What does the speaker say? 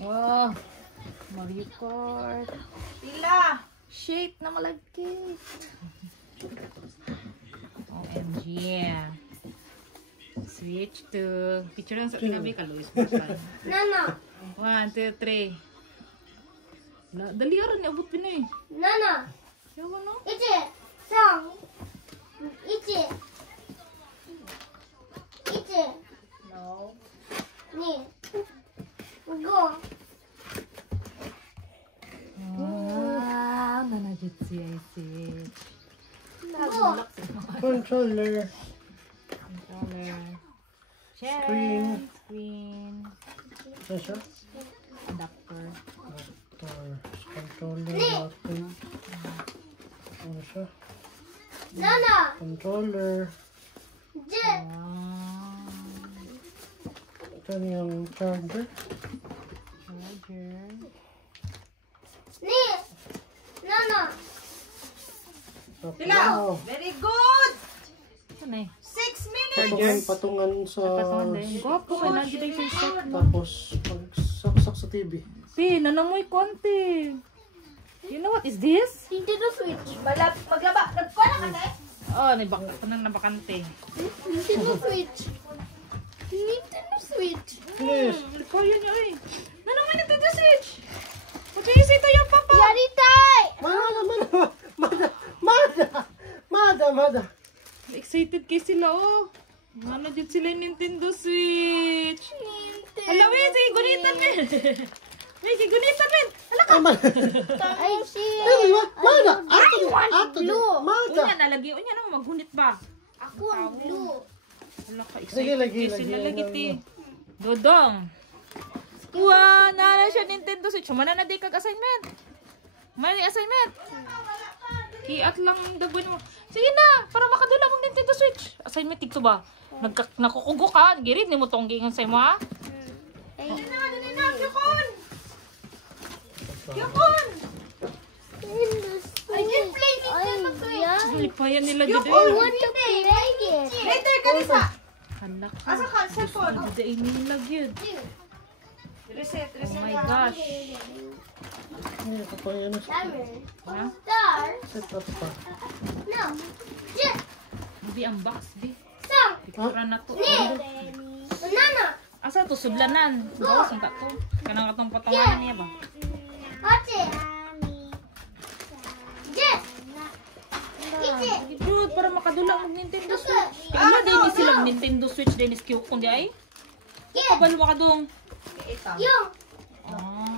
Wow. Mario Kart. Pila. Shake na malagkit. OMG. Switch to... Picture lang sa tinabi ka, Luis. Nana. 1, 2, 3. Dali aran, abot Pinoy. Nana. Yawa no? 1、3、1、No. 2、5。 Wow, nanajit si Switch. Controller. Controller. Screen. Screen. Ano siya? Adapter. Controller natin. Ano siya? Nana. Controller. Jet. Wow. Ito yung charger. Charger. Ni. Nana. Tapos Pila. Very good. Ano eh? 6 minutes. patungan sa... Patungan din. Gwapo ka na dito yung set. Tapos pagsaksak sa TV. Pi, nanamoy konti. You know what is this? Nintendo Switch. Maglaba. Nagpala ka na eh. Oh, nang nabakante. Nintendo Switch. Nintendo Switch. Yes. Kaya niya eh. Nanamoy Nintendo Switch. What do you say to your papa? Yaritai. Mada. Excited kay sila oh. Ano dyan sila yung Nintendo Switch? Hala, wait, sige, gunitan men. Wait, sige, gunitan men. Hala ka. I see. Mada. Blue. Mada. Unya, nalagi. Unya naman, maggunit ba? Aku ang blue. Hala ka, Sige, excited lagi. kay sila lagi ti. Dodong. Wow, nala siya Nintendo Switch. Sumana na di kag assignment. May assignment. Kiat lang dagwin mo. Sige na, para makadula mong Nintendo Switch. Assignment tigto ba? Nakukugo ka, girid ni mo tong gingan sa imo ha. Dali na. Kyokon. Kyokon. I can play Nintendo Switch. Lipayan nila gid. I want to play it. Later ka nisa. Hala ka. Asa ka cellphone? Gid nila gyud. Reset. Oh my gosh. Ano pa yan? Hammer. Ha? Star. Set up pa. No. Jet. Di ang box di. Song. Picture na to. Banana. Asa to sudlanan? Bawas ang to. Kanang katong patungan niya ba? Oche. Jet. Ichi. Dude, para makadula mag Nintendo Switch. Ila din ni sila Nintendo Switch din is cute kundi ay. Jet. Kabalo makadung. Ito. Yung.